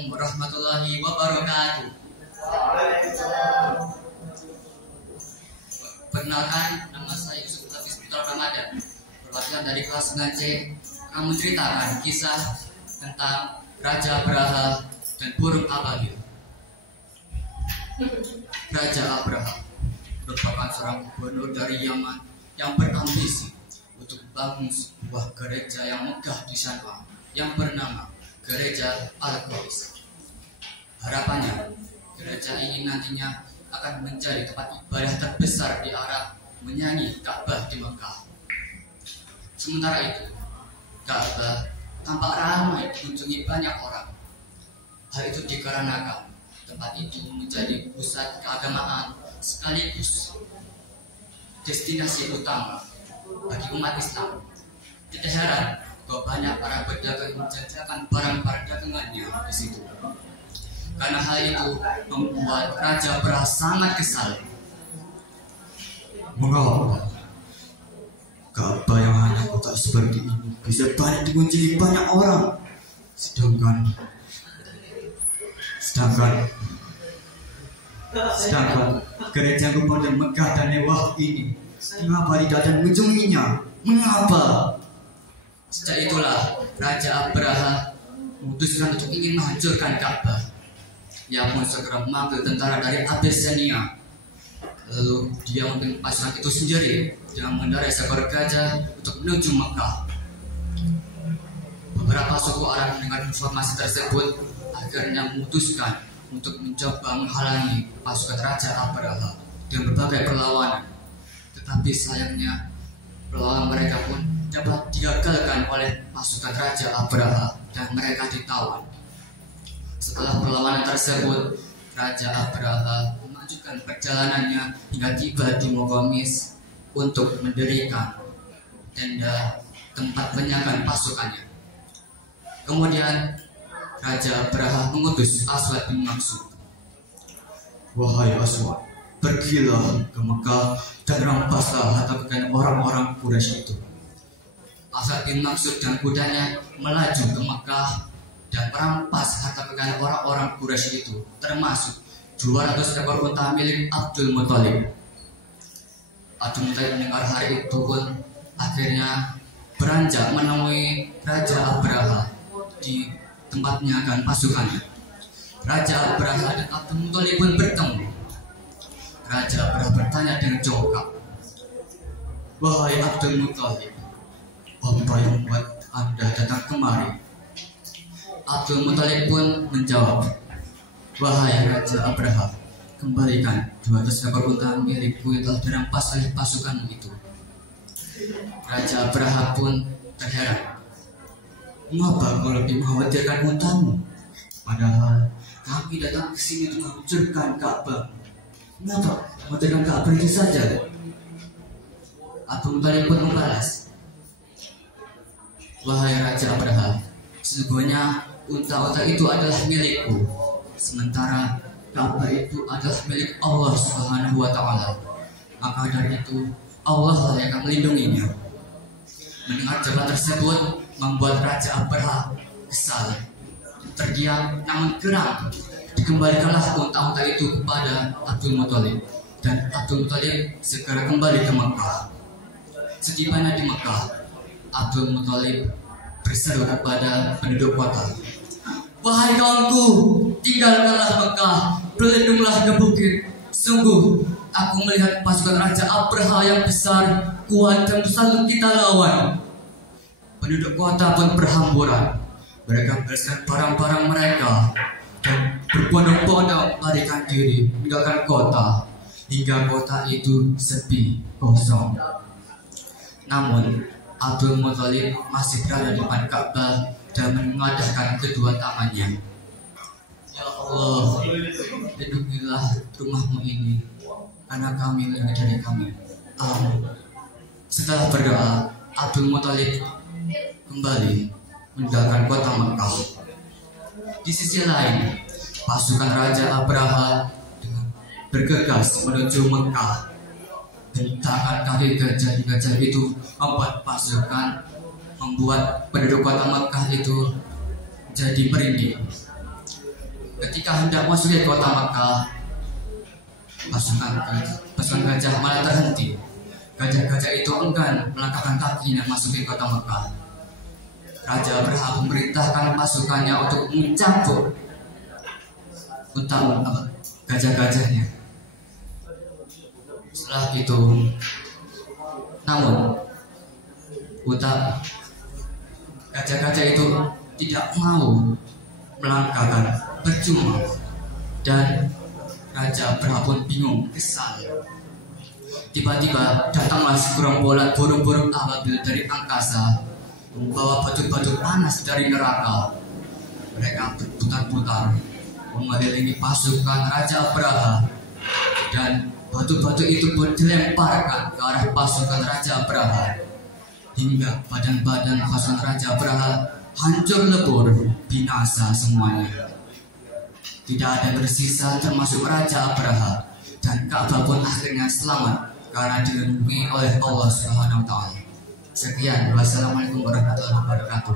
Assalamualaikum warahmatullahi wabarakatuh. Perkenalkan, nama saya Yusuf Hafiz Putra Ramadan, perwakilan dari kelas 9C. Akan menceritakan kisah tentang Raja Abraha dan burung ababil. Raja Abraha merupakan seorang gubernur dari Yaman yang berambisi untuk bangun sebuah gereja yang megah di sana yang bernama Gereja Al-Qudus. Harapannya, gereja ini nantinya akan menjadi tempat ibadah terbesar di Arab, menyanyi Ka'bah di Mekah. Sementara itu, Ka'bah tampak ramai dikunjungi banyak orang. Hal itu dikarenakan tempat itu menjadi pusat keagamaan sekaligus destinasi utama bagi umat Islam. Tidak heran bahwa banyak para pedagang menjajakan barang-barang dagangannya di situ. Karena hal itu membuat Raja Abraha sangat kesal. Mengapa Ka'bah yang hanya kotak seperti ini bisa banyak dikunjungi banyak orang, sedangkan gereja gubernur Mekah dan mewah ini mengapa tidak ada mengunjunginya? Mengapa? Sejak itulah Raja Abraha memutuskan untuk ingin menghancurkan Ka'bah. Ia pun segera memanggil tentara dari Abyssinia. Lalu dia memimpin pasukan itu sendiri dengan mengendarai seekor gajah untuk menuju Mekah. Beberapa suku Arab mendengar informasi tersebut akhirnya memutuskan untuk mencoba menghalangi pasukan Raja Abraha dengan berbagai perlawanan. Tetapi sayangnya perlawanan mereka pun dapat digagalkan oleh pasukan Raja Abraha dan mereka ditawan. Setelah perlawanan tersebut, Raja Abraha melanjutkan perjalanannya hingga tiba di Moghamis untuk mendirikan tenda tempat penyagaan pasukannya. Kemudian Raja Abraha mengutus Aswad bin Maksud. Wahai Aswad, pergilah ke Mekah dan rampaslah harta kekayaan orang-orang Quraisy itu. Aswad bin Maksud dan kudanya melaju ke Mekah dan merampas harta kekayaan orang-orang Quraisy itu, termasuk 200 ekor unta milik Abdul Muthalib. Abdul Muthalib mendengar hari itu pun akhirnya beranjak menemui Raja Abraha di tempat penyagaan pasukannya. Raja Abraha dan Abdul Muthalib pun bertemu. Raja Abraha bertanya dengan congkak, "Wahai Abdul Muthalib, apa yang membuat Anda datang kemari?" Abdul Muthalib pun menjawab, "Wahai Raja Abraha, kembalikan 200 ekor unta milikku yang telah dirampas oleh pasukanmu itu." Raja Abraha pun terheran. "Mengapa kau lebih mengkhawatirkan untamu? Padahal kami datang ke sini untuk menghancurkan Ka'bah. Mengapa menghancurkan Ka'bah itu saja?" Abdul Muthalib pun membalas, "Wahai Raja Abraha, sesungguhnya unta-unta itu adalah milikku, sementara Ka'bah itu adalah milik Allah Subhanahu wa Ta'ala. Maka dari itu Allah lah yang akan melindunginya." Mendengar jawaban tersebut membuat Raja Abraha kesal. Terdiam namun geram. Dikembalikanlah unta-unta itu kepada Abdul Muthalib, dan Abdul Muthalib segera kembali ke Mekah. Setibanya di Mekah, Abdul Muthalib berseru kepada penduduk kota, "Wahai kaumku, tinggalkanlah Mekah, berlindunglah ke bukit. Sungguh, aku melihat pasukan Raja Abraha yang besar, kuat dan selalu kita lawan." Penduduk kota pun berhamburan. Mereka membereskan barang-barang mereka dan berbondong-bondong melarikan diri meninggalkan kota hingga kota itu sepi kosong. Namun Abdul Muthalib masih berada di depan Ka'bah dan mengadahkan kedua tangannya. "Ya Allah, lindungilah rumahmu ini, karena kami lebih dari kami. Amin." Setelah berdoa, Abdul Muthalib kembali meninggalkan kota Mekah. Di sisi lain, pasukan Raja Abraha bergegas menuju Mekah. Hentakan kaki gajah-gajah itu membuat penduduk kota Mekah itu jadi merinding. ketika hendak masuk ke kota Makkah, pasukan gajah malah terhenti. Gajah-gajah itu enggan melangkahkan kakinya masuk ke kota Makkah. Raja Abraha memerintahkan pasukannya untuk mencambuk gajah-gajahnya. Setelah itu, namun gajah-gajah itu tidak mau melangkahkan, percuma, dan Raja Abraha pun bingung, kesal. Tiba-tiba datanglah segerombolan burung-burung ababil dari angkasa, membawa batu-batu panas dari neraka. Mereka berputar-putar mengelilingi pasukan Raja Abraha, dan batu-batu itu pun dilemparkan ke arah pasukan Raja Abraha, hingga badan-badan pasukan Raja Abraha hancur lebur, binasa semuanya. Tidak ada bersisa termasuk Raja Abraha, dan Ka'bah pun akhirnya selamat karena dilindungi oleh Allah Subhanahu wa Ta'ala. Sekian, wassalamualaikum warahmatullahi wabarakatuh.